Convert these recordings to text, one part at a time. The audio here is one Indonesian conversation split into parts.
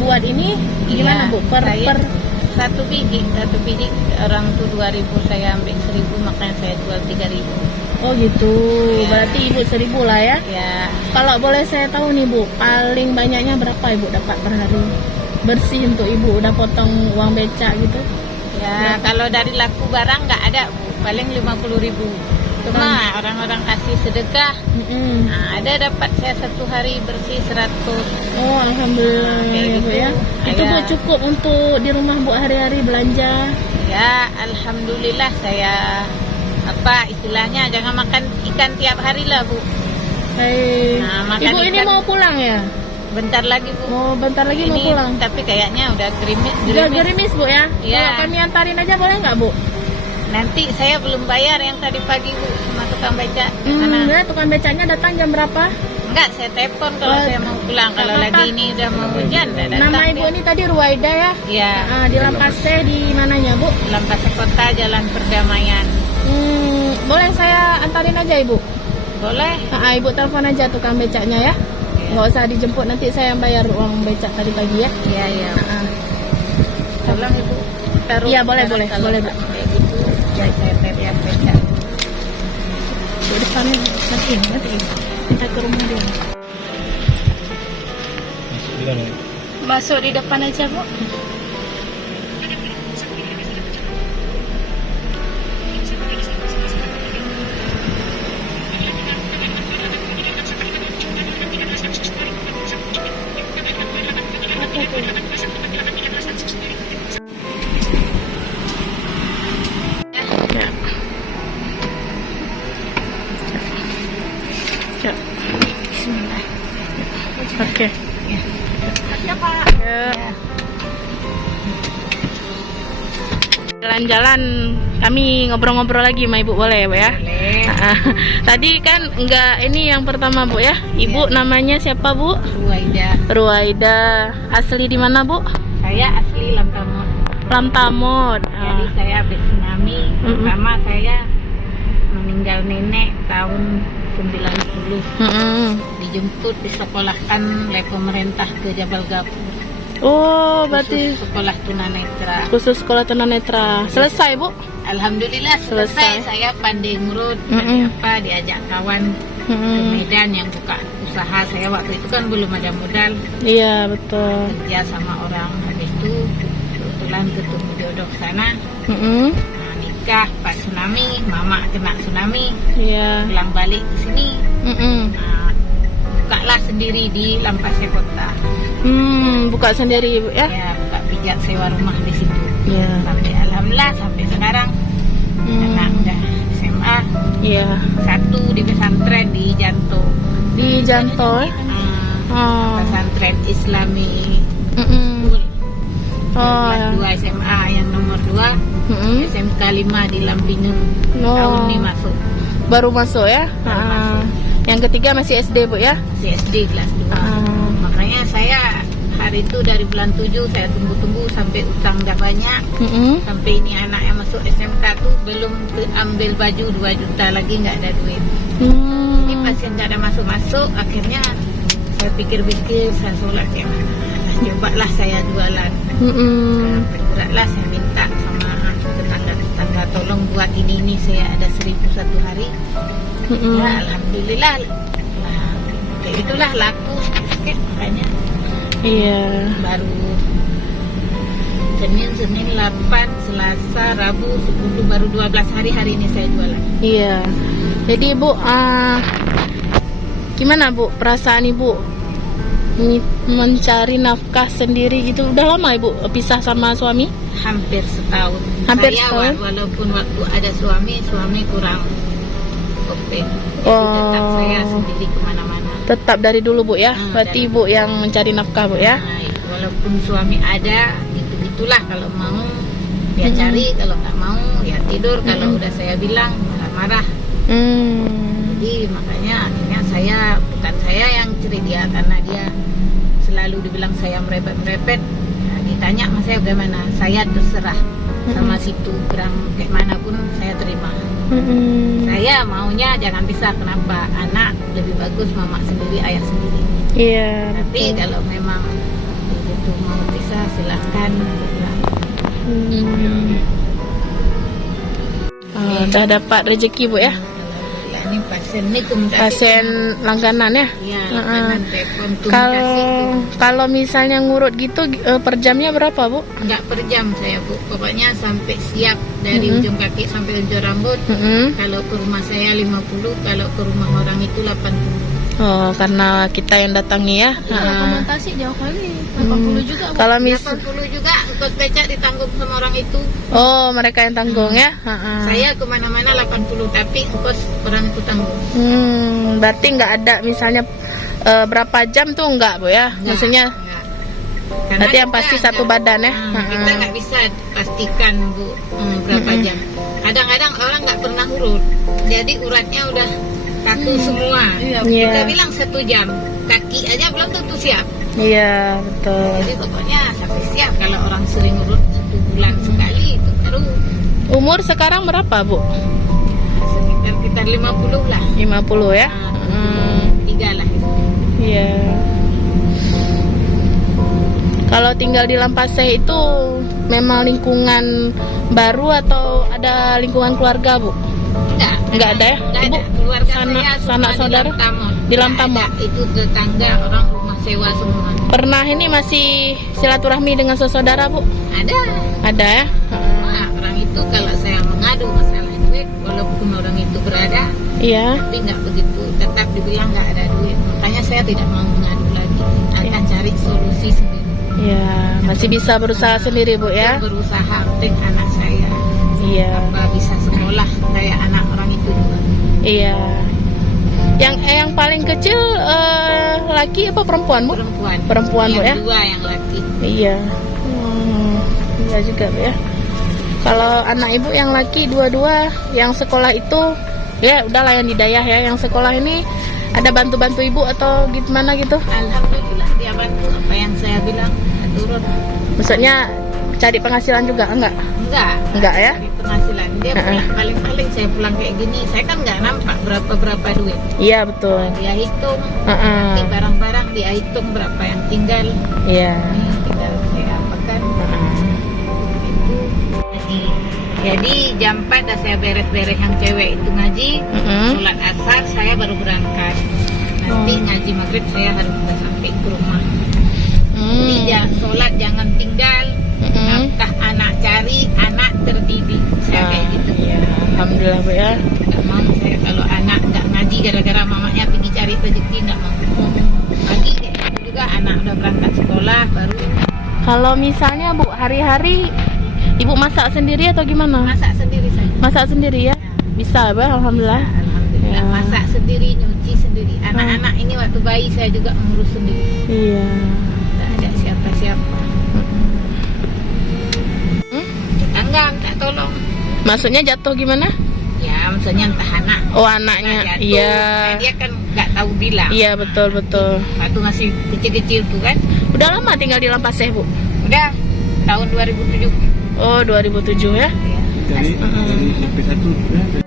buat ini gimana Bu? Satu biji orang tuh 2.000, saya ambil 1.000, makanya saya jual 3.000. Oh gitu, Ya. berarti Ibu 1.000 lah ya. Ya, Kalau boleh saya tahu nih Bu, paling banyaknya berapa Ibu dapat per hari? Bersih untuk Ibu, udah potong uang becak gitu? ya kalau dari laku barang nggak ada Bu, paling 50.000. Cuma orang-orang kasih sedekah. Nah, ada dapat saya satu hari bersih 100. Oh alhamdulillah Kayak ya Bu gitu. ya. Itu Bu Ya. cukup untuk di rumah Bu hari-hari belanja. Ya, alhamdulillah saya istilahnya jangan makan ikan tiap hari lah Bu. Hai. Nah, makan Ibu ini ikan. mau pulang ya? Bentar lagi Bu. Oh bentar lagi mau Ini pulang. tapi kayaknya udah gerimis. Udah gerimis Bu ya? Iya. Kalau kami antarin aja boleh nggak Bu? Nanti saya belum bayar yang tadi pagi Bu sama tukang beca. Karena Ya, tukang becaknya datang jam berapa? enggak, saya telepon kalau Oh, saya mau pulang. Kalau apa-apa. lagi ini udah mau hujan, udah datang. Nama Ibu ini tadi Ruwaida ya? Ya, Di Lampase di mananya Bu? Lampase Kota, Jalan Perdamaian. Boleh saya antarin aja Ibu? Boleh? Ibu telepon aja tukang becaknya ya? Nggak usah dijemput, nanti saya yang bayar uang becak tadi pagi ya? Iya, iya. Tolong Ibu taruh. Iya, boleh, taruh boleh, kalau boleh, nggak kayak gitu. Ya, saya teriak beca. Di depannya nanti kita ke rumah dia. Masuk di depan aja Bu. Ya. Bismillah. Oke. Ya, Pak. Ya. Jalan-jalan kami ngobrol-ngobrol lagi sama Ibu boleh Bu ya? Boleh. Tadi kan enggak ini yang pertama Bu ya. Ibu namanya siapa Bu? Ruwaida. Ruwaida. Asli di mana Bu? Saya asli Lantamot. Lamtamot. Jadi saya habis tsunami. Pertama saya meninggal nenek tahun 90. Dijemput disekolahkan oleh pemerintah ke Jabal Gapur. Oh, berarti Khusus sekolah tunanetra. khusus sekolah tunanetra. Selesai Bu? Alhamdulillah selesai. Saya pandai ngurut, pandai diajak kawan ke Medan yang buka usaha. Saya waktu itu kan belum ada modal, Iya betul. kerja sama orang. Habis itu kebetulan ketemu jodoh sana. Nah, nikah pas tsunami, mama kena tsunami, Iya. pulang balik ke sini. Nah, bukalah sendiri di Lampase Kota. Buka sendiri Bu ya? Ya, buka pijat sewa rumah di situ. Iya. Sampai alhamdulillah sampai sekarang anak udah SMA. Iya. Satu di pesantren di Janto. Di Janto ya? Oh. Pesantren Islami. Oh. Kelas 2 SMA yang nomor 2, SMK 5 di Lampinung. Oh. Tahun ini masuk. Baru masuk ya? Baru masuk. Yang ketiga masih SD Bu ya? CSD kelas 2. Makanya saya hari itu dari bulan 7 saya tunggu-tunggu sampai utang udah banyak. Sampai ini anak yang masuk SMK tuh belum ambil baju 2 juta lagi, nggak ada duit. Jadi pasien nggak ada masuk-masuk, akhirnya saya pikir-pikir, saya sholat ya mana. Cobalah saya jualan. Bergeraklah saya minta sama tetangga tolong buat ini saya ada 1.000 satu hari. Ya alhamdulillah. Nah, kayak itulah laku sedikit makanya. Iya. Baru Senin 8, Selasa, Rabu 10, baru 12 hari ini saya jualan. Iya. Jadi Bu, gimana Bu perasaan Ibu mencari nafkah sendiri gitu? Udah lama Ibu pisah sama suami? Hampir setahun. Hampir Saya setahun? walaupun waktu ada suami kurang oke. Tetap saya sendiri kemana-mana. Tetap dari dulu Bu ya? Berarti dari Ibu yang mencari nafkah Bu ya? Nah, walaupun suami ada, itulah kalau mau dia cari, kalau nggak mau ya tidur. Kalau udah saya bilang marah-marah. Jadi makanya akhirnya bukan saya yang cari dia, karena dia selalu dibilang saya merepet-merepet. Nah, ditanya sama saya bagaimana, saya terserah sama situ, kurang kayak mana pun saya terima. Saya maunya jangan pisah. Kenapa? Anak lebih bagus mama sendiri, ayah sendiri. Iya. Tapi kalau memang itu gitu, mau bisa silakan. Udah dapat rezeki Bu ya. Alhamdulillah, ini pasien ini Pasien langganan ya. ya, langganan telepon Kalau misalnya ngurut gitu per jamnya berapa Bu? nggak per jam saya Bu, pokoknya sampai siap dari ujung kaki sampai ujung rambut. Kalau ke rumah saya 50, kalau ke rumah orang itu 80. Oh, karena kita yang datangi ya. Dokumentasi jauh kali, 80 juga Bu. Kalau 80 juga ongkos becak ditanggung sama orang itu. Oh, mereka yang tanggung ya. Saya kemana-mana 80, tapi ongkos orang itu tanggung. Berarti nggak ada misalnya berapa jam tuh nggak Bu ya? Maksudnya berarti yang pasti satu badan ya. Kita nggak bisa pastikan Bu berapa jam. Kadang-kadang orang nggak pernah urut, jadi uratnya udah kaku semua. Kita bilang 1 jam, kaki aja belum tentu siap. Iya betul. Jadi pokoknya sampai siap. Kalau orang sering urut 1 bulan sekali itu baru. Umur sekarang berapa Bu? Sekitar 50 lah. 50 ya. 3 lah. Iya. Kalau tinggal di Lampaseh itu memang lingkungan baru atau ada lingkungan keluarga Bu? Enggak ada ya? Ibu, keluarga saya sanak saudara di Lamtamo. Itu tetangga orang rumah sewa semua. Pernah ini masih silaturahmi dengan saudara Bu? Ada ya? Orang itu kalau saya mengadu masalah duit, walaupun orang itu berada, tapi nggak begitu, tetap dibilang nggak ada duit. Makanya saya tidak mau mengadu lagi, akan cari solusi sendiri. Iya, masih bisa berusaha sendiri Bu ya? Berusaha, penting anak saya. Iya. Apa bisa sekolah kayak anak orang itu juga. Iya. Yang paling kecil laki apa perempuan Bu? Perempuan Bu ya? Yang 2 yang laki. Iya. Iya juga Bu ya. Kalau anak Ibu yang laki 22 yang sekolah itu ya udahlah yang di dayah ya. Yang sekolah ini ada bantu-bantu Ibu atau gimana gitu? Alhamdulillah dia bantu apa yang saya bilang turun. Maksudnya cari penghasilan juga enggak ya? Cari penghasilan dia paling-paling saya pulang kayak gini, saya kan nggak nampak berapa duit. Iya betul. Dia hitung, nanti barang-barang dia hitung berapa yang tinggal. Iya. Tinggal saya apakan. Jadi jam 4 dah saya beres-beres yang cewek itu ngaji, sholat asar saya baru berangkat. Nanti ngaji maghrib saya harus sudah sampai ke rumah. Jadi sholat jangan tinggal. Nafkah anak cari, anak terdidik. Saya kayak gitu. Ya, alhamdulillah Bu ya. Nggak mau saya kalau anak nggak ngaji gara-gara mamanya pergi cari rezeki, nggak mau. Pagi kayak gitu juga anak udah berangkat sekolah baru. Kalau misalnya Bu hari-hari Ibu masak sendiri atau gimana? Masak sendiri saya. Masak sendiri ya? Bisa Bu, alhamdulillah. Alhamdulillah. Masak sendiri, nyuci sendiri. Anak-anak ini waktu bayi saya juga mengurus sendiri. Iya. Tidak ada siapa-siapa. Tetangga minta tolong. Maksudnya jatuh gimana? Ya, maksudnya entah anak. Oh anaknya, iya. Dia kan nggak tahu bilang. Iya betul. Waktu masih kecil-kecil tuh kan. Udah lama tinggal di Lampaseh Bu? Udah tahun 2007. Oh 2007 ya? Dari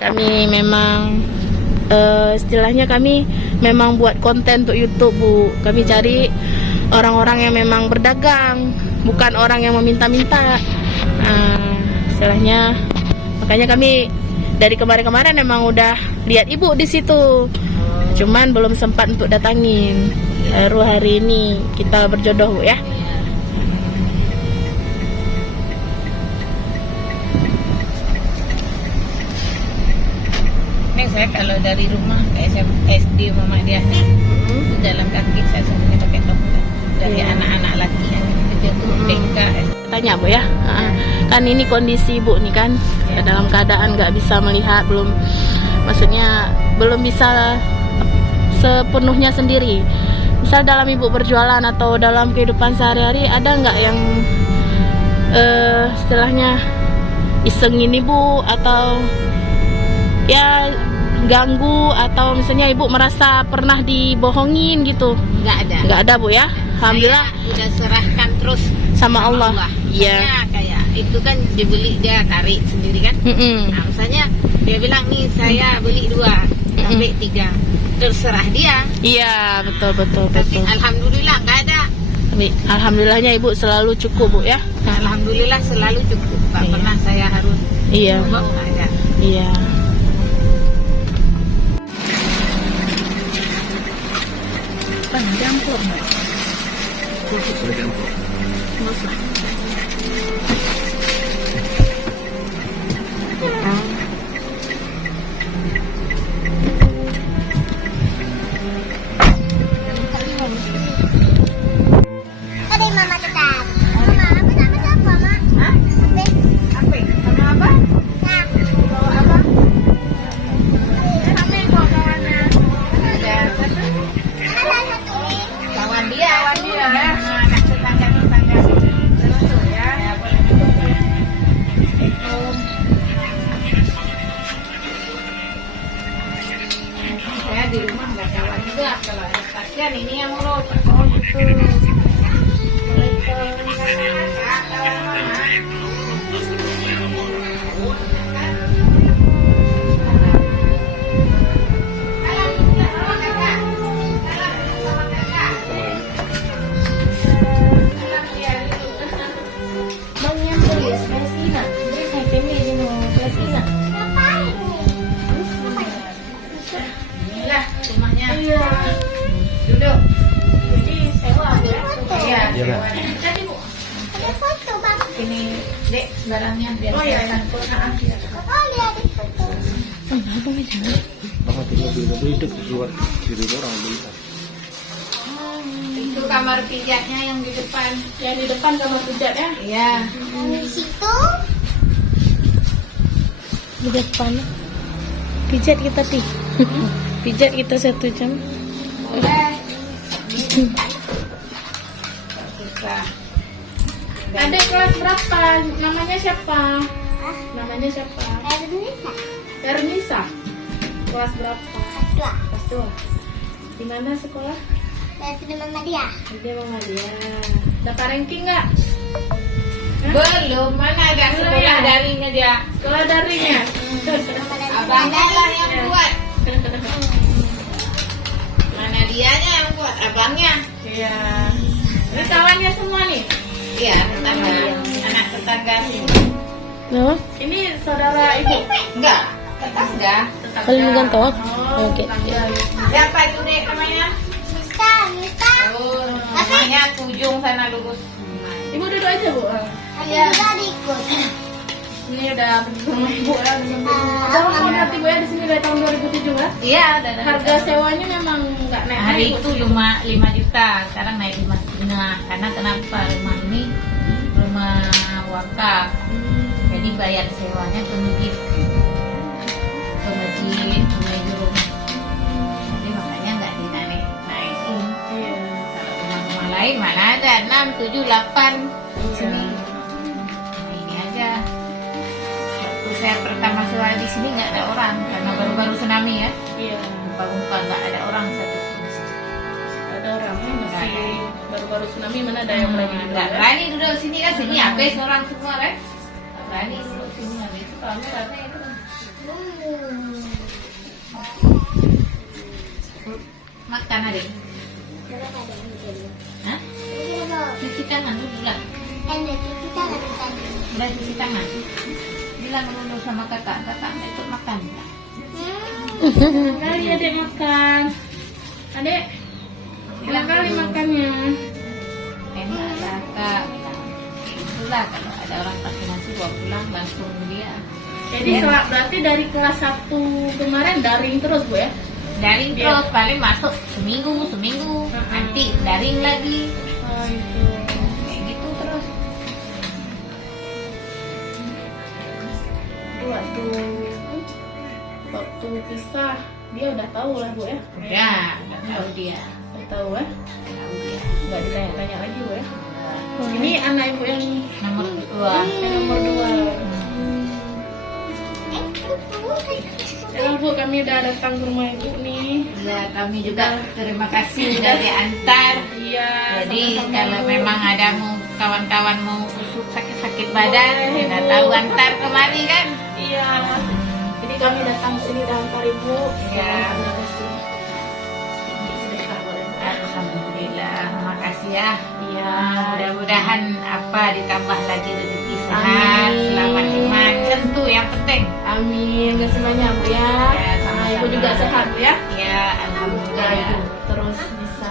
Kami memang istilahnya kami memang buat konten untuk YouTube Bu. Kami cari orang-orang yang memang berdagang, bukan orang yang meminta-minta. Istilahnya makanya kami dari kemarin-kemarin memang udah lihat Ibu di situ, cuman belum sempat untuk datangin. Baru hari ini kita berjodoh Bu ya. Ini saya kalau dari rumah ke SD mama dia nih, jalan kaki saya sebenarnya pakai tongkat. Dari anak-anak laki yang kecil tuh TK. Tanya Bu ya, kan ini kondisi Ibu nih kan dalam keadaan nggak bisa melihat, maksudnya belum bisa sepenuhnya sendiri. Misal dalam Ibu berjualan atau dalam kehidupan sehari-hari ada nggak yang istilahnya isengin Ibu atau ya ganggu, atau misalnya Ibu merasa pernah dibohongin gitu? Nggak ada Bu ya, alhamdulillah. Saya udah serahkan terus sama Allah. Iya. Kayak itu kan dibeli dia tarik sendiri kan. Nah, misalnya dia bilang nih saya beli 2 sampai 3, terserah dia. Iya betul. Tapi alhamdulillah nggak ada Tapi alhamdulillahnya ibu selalu cukup bu ya. Alhamdulillah selalu cukup, nggak Iya. pernah saya harus Iya. nggak ada. Iya. Campur nggak? Ada mama tetap. Mama, apa sama siapa, Mak? Hah? Apa? Sama apa? Nah, Bawa apa? Apa yang bawa kawannya? Ada satu. ada satu nih. Kawan dia. Ya. Anak tetangga. Terus ya. Ya, boleh. Saya di rumah nggak kawan juga. Kalau ada pasien ini yang ngurus. Oh gitu. Bang yang beli Palestina. Beli saya kami di Palestina. Ngapain nih? Inilah rumahnya. Iya. Duduk. Jadi sewa ya. Iya. Jadi bu. Ada foto, Bang. Ini dek barangnya biar Oh iya. kelihatan. Oh, lihat di foto. Itu kamar pijatnya yang di depan. Yang di depan kamar pijat ya. Iya. Di situ. Di depan. Pijat kita ti. Pijat kita 1 jam. Boleh. Bisa. Ada kelas berapa? Namanya siapa? Ah, Namanya siapa? Ernisa. Ernisa. Kelas berapa? Kedua. Kelas 2. Di mana sekolah? Dan sudah mama dia. Dia Mama dia. Dapat ranking nggak? Belum, mana ada Belum sekolah ya? daringnya dia. Sekolah daringnya. Mama dan Abangnya lah yang Iya. buat. Mana dianya yang buat? Abangnya. Iya. Ini kawannya semua nih. Iya, tetangga. Anak tetangga sini. No? Ini saudara ibu. Enggak, tetangga. Kalian bukan tahu? Oh, Oke. Siapa itu dek namanya? Nisa, Nisa. Oh, namanya Tujung sana lurus. Ibu duduk aja bu. Ada juga ikut. Ini udah rumah ibu ya. Udah lama berarti bu ya di sini dari tahun 2007 ya. Iya, udah. Harga sewanya memang nggak naik. Hari itu 5 juta, sekarang naik 5,5. Karena kenapa rumah ini rumah wakaf, jadi bayar sewanya ke masjid, jadi makanya nggak dinaikin. Iya. Kalau rumah-rumah lain mana ada 6, 7, 8 sini. Nah, ini aja. Waktu saya pertama sewa di sini nggak ada orang karena baru-baru tsunami ya. Iya. Lupa nggak ada orang satu pun. Ada orang masih Nggak ada. baru-baru tsunami mana ada yang berani duduk Nggak ya? berani duduk sini kan, sini habis orang semua kan. Nggak berani duduk sini, habis itu kalau rame itu. Makan adik. Berapa ada yang jadi? Hah? Berapa? Cuci tangan dulu lah. Kan dari kita nggak tadi. Udah cuci tangan. Bilang dulu sama kakak ikut makan. Kali adek makan. Adek, berapa kali makannya? Enak kakak bilang. Itulah kalau ada orang pakai nasi bawa pulang langsung dia. Jadi berarti dari kelas 1 kemarin daring terus bu ya? Daring Iya. terus paling masuk seminggu, nanti daring lagi. Oh itu. Kayak gitu terus. Waktu pisah dia udah tahu lah bu ya? Udah tahu dia. Udah tahu ya? Tahu dia. Nggak ditanya-tanya lagi bu ya? Ini anak ibu yang Nomor 2. nomor 2. Ya bu, kami udah datang ke rumah ibu nih. Ya, kami juga terima kasih udah diantar. Iya. Jadi sama-sama, kalau Bu. memang ada mau kawan-kawan mau usuk sakit-sakit badan, Boleh, udah Bu. tahu antar kemari kan? Iya. Jadi kami datang sini udah antar ibu. Iya. Terima kasih. Sedekah boleh. Alhamdulillah, makasih ya. Iya. Mudah-mudahan ditambah lagi rezeki sehat, Amin. selamat iman, tentu yang penting. Amin. Terima kasih banyak Bu ya. Ya, sama-sama. Ibu juga sehat Bu ya. Ya, Semoga alhamdulillah. Ibu terus bisa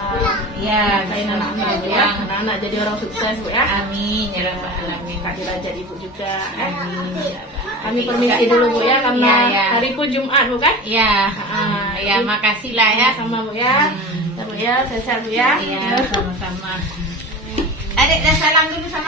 Ya, nikahin anak-anak Bu ya. Anak-anak jadi orang sukses Bu ya. Amin ya rabbal alamin. Kak derajat Ibu juga. Amin. Kami permisi dulu Bu ya karena Ya. hari pun Jumat Bu kan. Ya, Ah, ya makasih lah ya. sama Bu ya. Bu ya, sehat Bu ya. Iya, sama-sama. Adik dah salam dulu sama